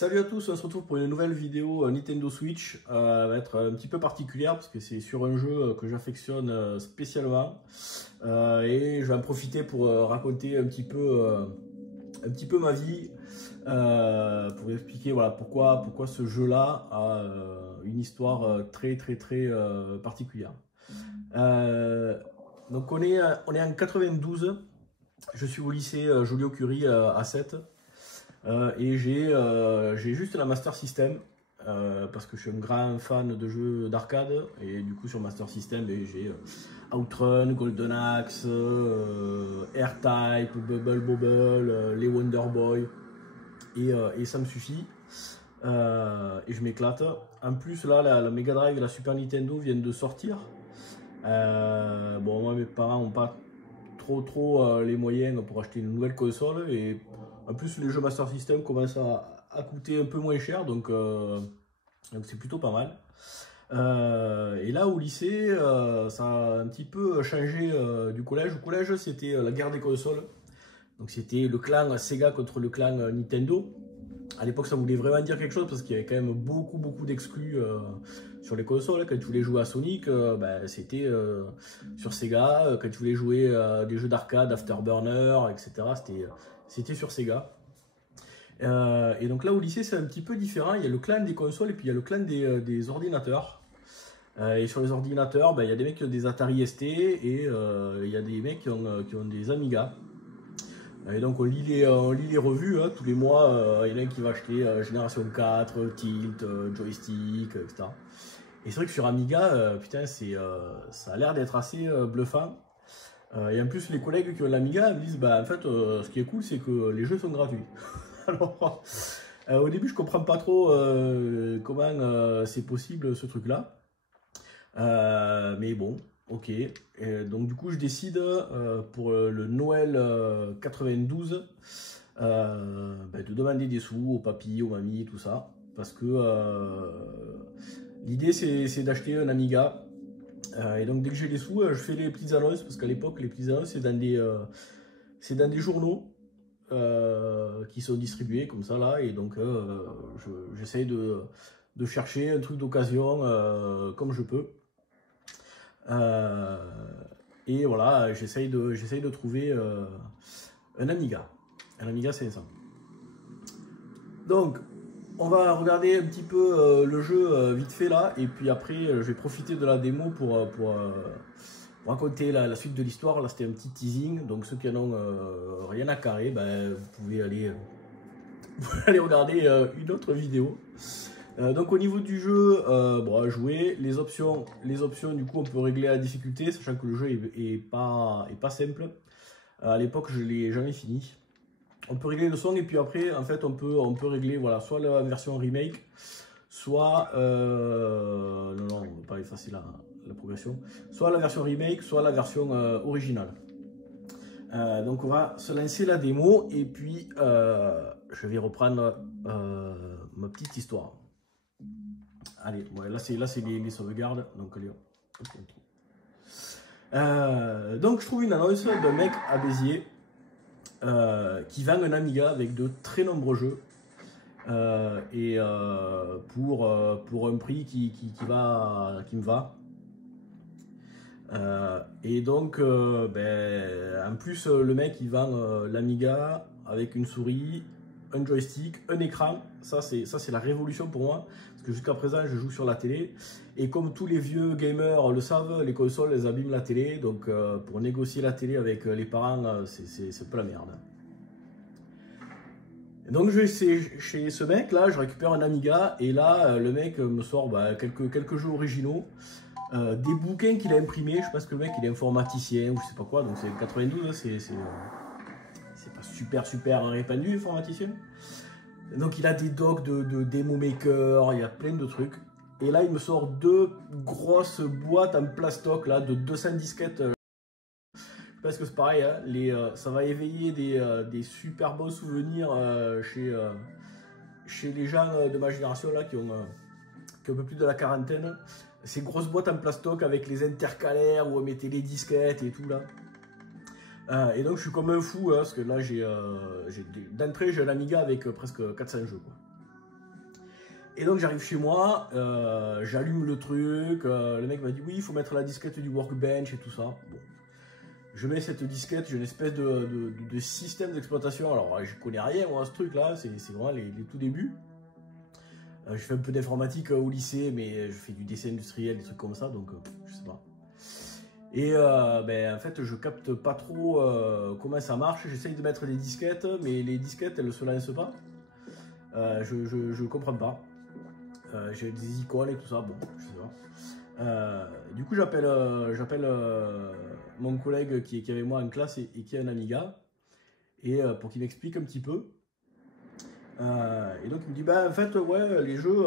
Salut à tous, on se retrouve pour une nouvelle vidéo Nintendo Switch. Elle va être un petit peu particulière parce que c'est sur un jeu que j'affectionne spécialement. Et je vais en profiter pour raconter un petit peu ma vie, pour expliquer voilà, pourquoi ce jeu-là a une histoire très particulière. Donc on est en 92, je suis au lycée Joliot-Curie à 7. Et j'ai juste la Master System parce que je suis un grand fan de jeux d'arcade et du coup sur Master System j'ai Outrun, Golden Axe, R-Type, Bubble Bobble, les Wonder Boy et ça me suffit et je m'éclate. En plus là la Mega Drive et la Super Nintendo viennent de sortir. Bon moi mes parents n'ont pas trop les moyens pour acheter une nouvelle console et en plus les jeux Master System commencent à coûter un peu moins cher donc c'est plutôt pas mal. Et là au lycée ça a un petit peu changé du collège. Au collège c'était la guerre des consoles, donc c'était le clan Sega contre le clan Nintendo. À l'époque ça voulait vraiment dire quelque chose parce qu'il y avait quand même beaucoup d'exclus sur les consoles. Quand tu voulais jouer à Sonic, c'était sur Sega. Quand tu voulais jouer des jeux d'arcade, Afterburner, etc., c'était sur Sega. Et donc là au lycée c'est un petit peu différent. Il y a le clan des consoles et puis il y a le clan des ordinateurs. Et sur les ordinateurs, il y a des mecs qui ont des Atari ST et il y a des mecs qui ont des Amiga. Et donc on lit les revues, hein, tous les mois, il y en a un qui va acheter Génération 4, Tilt, Joystick, etc. Et c'est vrai que sur Amiga, putain, ça a l'air d'être assez bluffant. Et en plus les collègues qui ont l'Amiga me disent, en fait, ce qui est cool, c'est que les jeux sont gratuits. Alors, au début, je comprends pas trop comment c'est possible ce truc-là. Mais bon, ok. Et donc du coup, je décide pour le Noël 92 de demander des sous aux papis, aux mamies, tout ça. Parce que l'idée, c'est d'acheter un Amiga. Et donc dès que j'ai des sous, je fais les petites annonces. Parce qu'à l'époque, les petites annonces, c'est dans des journaux qui sont distribués comme ça là. Et donc j'essaye de chercher un truc d'occasion comme je peux. Et voilà, j'essaye de trouver un Amiga 500. Donc, on va regarder un petit peu le jeu vite fait là, et puis après, je vais profiter de la démo pour raconter la suite de l'histoire. Là, c'était un petit teasing, donc ceux qui en ont rien à carrer, vous pouvez aller regarder une autre vidéo. Donc au niveau du jeu, à jouer, les options du coup on peut régler la difficulté, sachant que le jeu est pas simple. À l'époque je l'ai jamais fini. On peut régler le son et puis après en fait on peut régler voilà, soit la version remake, soit non on ne va pas effacer la progression, soit la version remake, soit la version originale. Donc on va se lancer la démo et puis je vais reprendre ma petite histoire. Allez, ouais, là c'est les sauvegardes, donc allez, donc je trouve une annonce d'un mec à Béziers qui vend un Amiga avec de très nombreux jeux pour un prix qui me va. Et donc en plus le mec il vend l'Amiga avec une souris, un joystick, un écran. Ça c'est la révolution pour moi parce que jusqu'à présent je joue sur la télé et comme tous les vieux gamers le savent, les consoles elles abîment la télé, donc pour négocier la télé avec les parents c'est un peu la merde. Et donc je vais chez ce mec là, je récupère un Amiga et là le mec me sort quelques jeux originaux. Des bouquins qu'il a imprimés, je pense que le mec il est informaticien ou je sais pas quoi, donc c'est 92, c'est pas super répandu informaticien. Donc il a des docs de Demo Maker, il y a plein de trucs. Et là il me sort deux grosses boîtes en plastoc là de 200 disquettes. Je pense que c'est pareil, hein, ça va éveiller des super bons souvenirs chez les gens de ma génération là qui ont un peu plus de la quarantaine. Ces grosses boîtes en plastoc avec les intercalaires où on mettait les disquettes et tout là. Et donc je suis comme un fou hein, parce que là d'entrée j'ai un Amiga avec presque 400 jeux quoi. Et donc j'arrive chez moi, j'allume le truc, le mec m'a dit oui, il faut mettre la disquette du workbench et tout ça. Bon. Je mets cette disquette, j'ai une espèce de système d'exploitation. Alors je connais rien moi à ce truc là, c'est vraiment les tout débuts. Je fais un peu d'informatique au lycée, mais je fais du dessin industriel, des trucs comme ça, donc je sais pas. Et en fait, je capte pas trop comment ça marche. J'essaye de mettre des disquettes, mais les disquettes, elles ne se lancent pas. Je comprends pas. J'ai des icônes et tout ça, bon, je sais pas. Du coup, j'appelle mon collègue qui est avec moi en classe et qui a un Amiga, et pour qu'il m'explique un petit peu. Et donc il me dit bah en fait ouais les jeux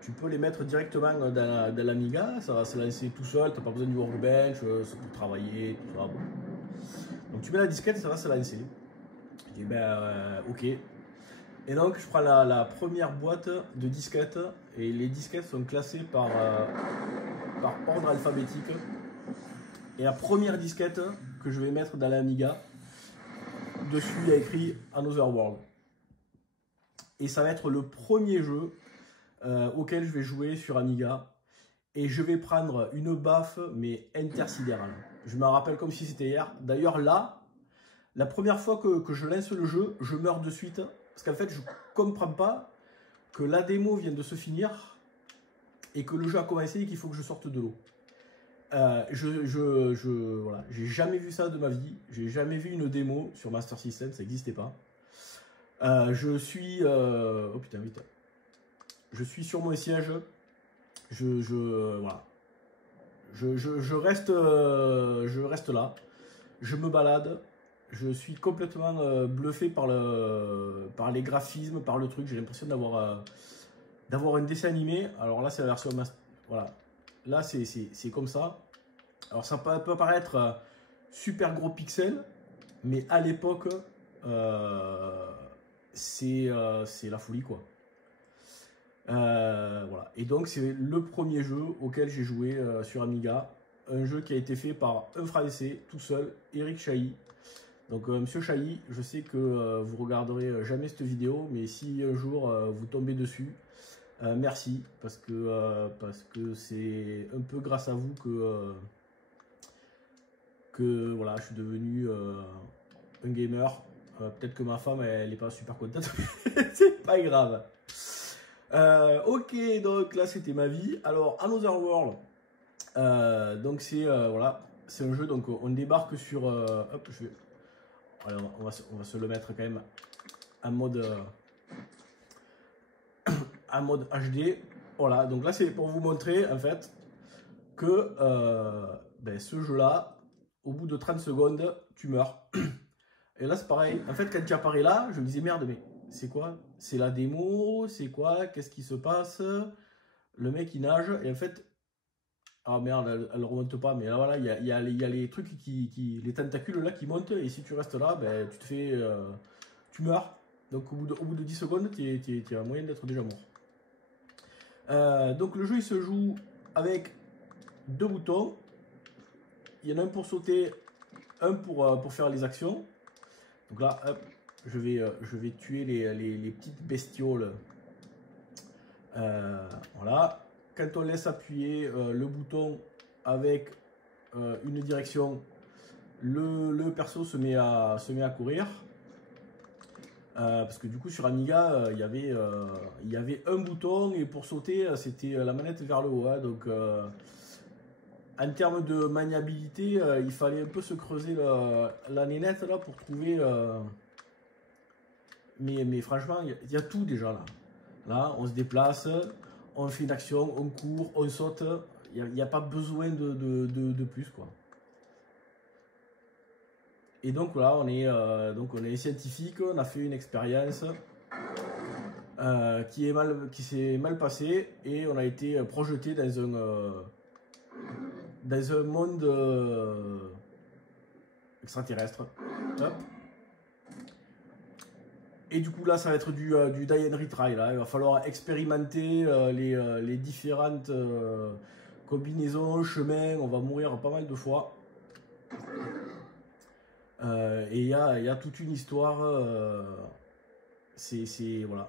tu peux les mettre directement dans l'Amiga, ça va se lancer tout seul, t'as pas besoin du workbench, c'est pour travailler, tout ça. Bon. Donc tu mets la disquette, ça va se lancer. Je dis ben ok. Et donc je prends la première boîte de disquettes et les disquettes sont classées par ordre alphabétique. Et la première disquette que je vais mettre dans l'Amiga, dessus il y a écrit Another World. Et ça va être le premier jeu auquel je vais jouer sur Amiga. Et je vais prendre une baffe, mais intersidérale. Je me rappelle comme si c'était hier. D'ailleurs là, la première fois que je lance le jeu, je meurs de suite. Parce qu'en fait, je comprends pas que la démo vient de se finir et que le jeu a commencé et qu'il faut que je sorte de l'eau. Voilà, j'ai jamais vu ça de ma vie. J'ai jamais vu une démo sur Master System, ça n'existait pas. Je suis oh putain vite. Je suis sur mon siège. Voilà. Je reste là. Je me balade. Je suis complètement bluffé par les graphismes, par le truc. J'ai l'impression d'avoir un dessin animé. Alors là, c'est la version voilà. Là, c'est comme ça. Alors ça peut paraître super gros pixels, mais à l'époque, c'est la folie quoi. Voilà. Et donc c'est le premier jeu auquel j'ai joué sur Amiga, un jeu qui a été fait par un Français tout seul, Eric Chahi. Donc Monsieur Chahi, je sais que vous regarderez jamais cette vidéo, mais si un jour vous tombez dessus, merci parce que c'est un peu grâce à vous que voilà, je suis devenu un gamer. Peut-être que ma femme elle n'est pas super contente, c'est pas grave. Ok, donc là c'était ma vie. Alors Another World, donc c'est voilà, c'est un jeu, donc on débarque sur hop, allez, on va se le mettre quand même en mode en mode HD. Voilà, donc là c'est pour vous montrer en fait que ce jeu là, au bout de 30 secondes tu meurs. Et là c'est pareil, en fait quand tu apparais là, je me disais merde, mais c'est quoi? C'est la démo? C'est quoi? Qu'est-ce qui se passe? Le mec il nage et en fait, ah merde, elle remonte pas, mais là voilà, il y a les trucs les tentacules là qui montent, et si tu restes là, ben, tu te fais, tu meurs. Donc au bout de 10 secondes, tu as moyen d'être déjà mort. Donc le jeu il se joue avec deux boutons. Il y en a un pour sauter, un pour faire les actions. Donc là, hop, je vais tuer les petites bestioles. Voilà. Quand on laisse appuyer le bouton avec une direction, le perso se met à courir. Parce que du coup sur Amiga, il y avait un bouton et pour sauter, c'était la manette vers le haut. Hein, donc en termes de maniabilité, il fallait un peu se creuser la nénette là pour trouver. Mais franchement, il y a tout déjà là. Là, on se déplace, on fait une action, on court, on saute. Il n'y a pas besoin de plus quoi. Et donc là, on est scientifique, on a fait une expérience qui s'est mal passée et on a été projeté dans un monde extraterrestre. Hop. Et du coup là ça va être du die and retry là. Il va falloir expérimenter les différentes combinaisons, chemins, on va mourir pas mal de fois. Et il y a toute une histoire, voilà.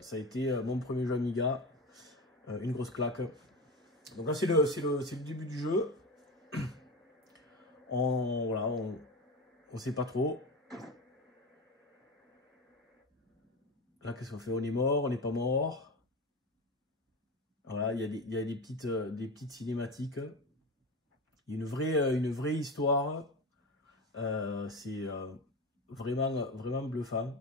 Ça a été mon premier jeu Amiga, une grosse claque. Donc là c'est le début du jeu. Voilà, on sait pas trop. Là qu'est-ce qu'on fait? On est mort, on n'est pas mort. Voilà, il y a des petites cinématiques. Il y a une vraie histoire. C'est vraiment bluffant.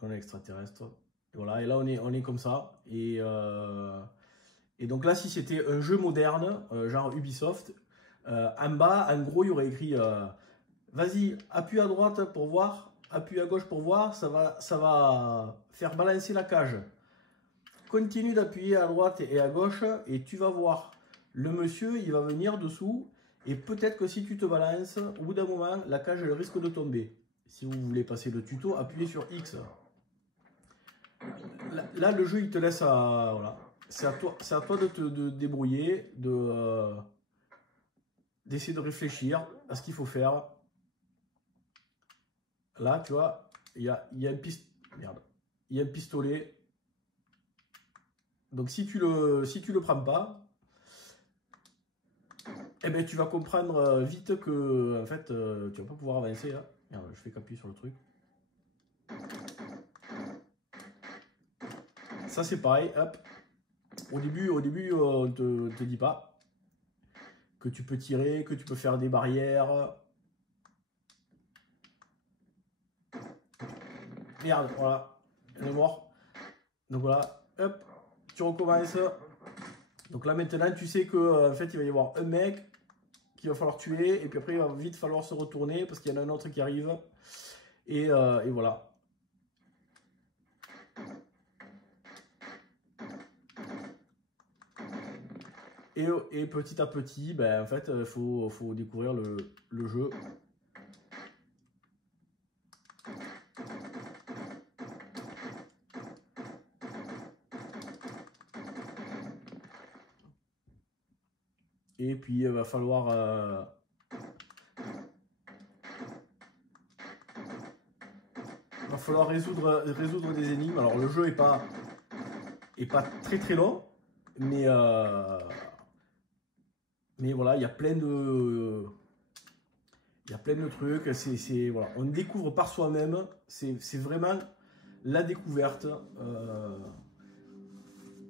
On est extraterrestre. Et voilà, et là on est comme ça. Et donc là, si c'était un jeu moderne, genre Ubisoft, en bas, en gros, il y aurait écrit vas-y, appuie à droite pour voir, appuie à gauche pour voir, ça va faire balancer la cage. Continue d'appuyer à droite et à gauche et tu vas voir. Le monsieur, il va venir dessous et peut-être que si tu te balances, au bout d'un moment, la cage, elle risque de tomber. Si vous voulez passer le tuto, appuyez sur X. Là, le jeu, il te laisse à... Voilà. C'est à toi de te débrouiller, d'essayer de réfléchir à ce qu'il faut faire. Là, tu vois, il y a un pistolet. Donc, si tu le prends pas, eh ben, tu vas comprendre vite que, en fait, tu vas pas pouvoir avancer. Là. Merde, je fais qu'appuyer sur le truc. Ça, c'est pareil, hop. Au début, on te dit pas que tu peux tirer, que tu peux faire des barrières. Merde, voilà, elle est morte. Donc voilà, hop, tu recommences. Donc là maintenant, tu sais que en fait, il va y avoir un mec qu'il va falloir tuer, et puis après, il va vite falloir se retourner parce qu'il y en a un autre qui arrive. Et voilà. Et petit à petit, ben, en fait, il faut découvrir le jeu. Et puis, il va falloir... résoudre des énigmes. Alors, le jeu est pas très long, mais voilà, il y a plein de... Il y a plein de trucs, voilà. On découvre par soi-même, c'est vraiment la découverte.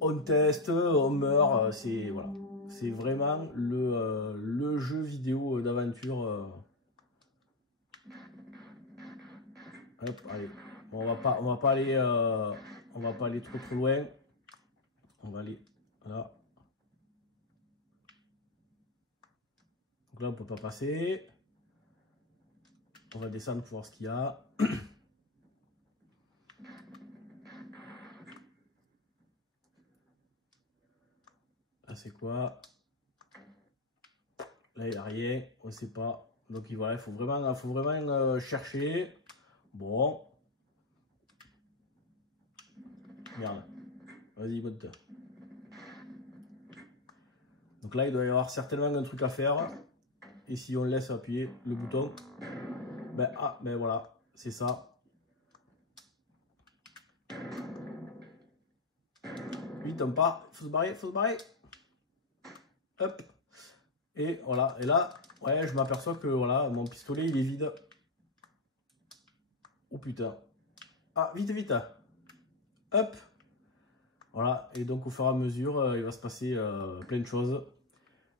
On teste, on meurt, voilà. C'est vraiment le jeu vidéo d'aventure. Hop, allez. Bon, on va pas aller trop loin. On va aller là. Donc là, on peut pas passer. On va descendre pour voir ce qu'il y a. Là, c'est quoi? Là, il n'y a rien. On ne sait pas. Donc, voilà, il faut vraiment chercher. Bon. Merde. Vas-y, monte. Donc là, il doit y avoir certainement un truc à faire. Et si on laisse appuyer le bouton, ben voilà, c'est ça. Vite, on part. Il faut se barrer, il faut se barrer. Hop. Et voilà. Et là, ouais, je m'aperçois que voilà, mon pistolet, il est vide. Oh putain. Ah, vite, vite. Hop. Voilà. Et donc, au fur et à mesure, il va se passer plein de choses.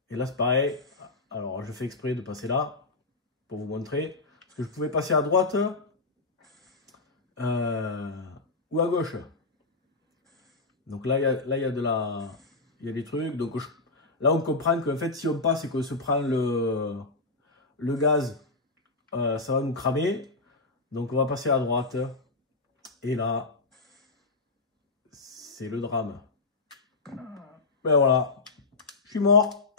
Et là, c'est pareil. Alors, je fais exprès de passer là pour vous montrer. Parce que je pouvais passer à droite ou à gauche. Donc là, il y a des trucs. Donc là, on comprend qu'en fait, si on passe et qu'on se prend le gaz, ça va nous cramer. Donc, on va passer à droite. Et là, c'est le drame. Ben voilà, je suis mort.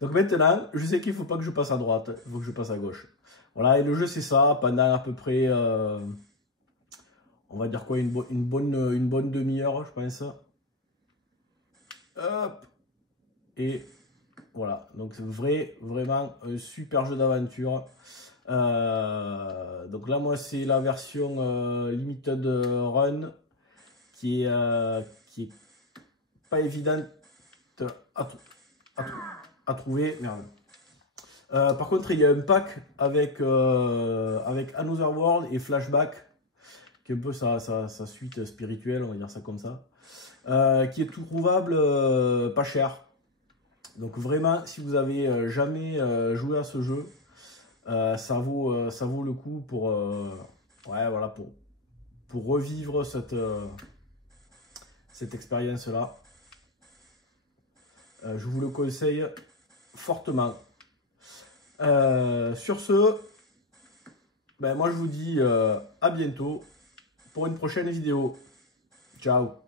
Donc maintenant, je sais qu'il ne faut pas que je passe à droite, il faut que je passe à gauche. Voilà, et le jeu c'est ça, pendant à peu près, on va dire quoi, une bonne demi-heure, je pense. Hop. Et voilà, donc c'est vraiment un super jeu d'aventure. Donc là, moi, c'est la version Limited Run qui est pas évidente à, à, à trouver. Merde. Par contre, il y a un pack avec Another World et Flashback, qui est un peu sa suite spirituelle, on va dire ça comme ça, qui est tout trouvable pas cher. Donc vraiment, si vous avez jamais joué à ce jeu, ça vaut le coup pour, ouais, voilà, pour revivre cette expérience-là. Je vous le conseille fortement. Sur ce, ben moi je vous dis à bientôt pour une prochaine vidéo. Ciao.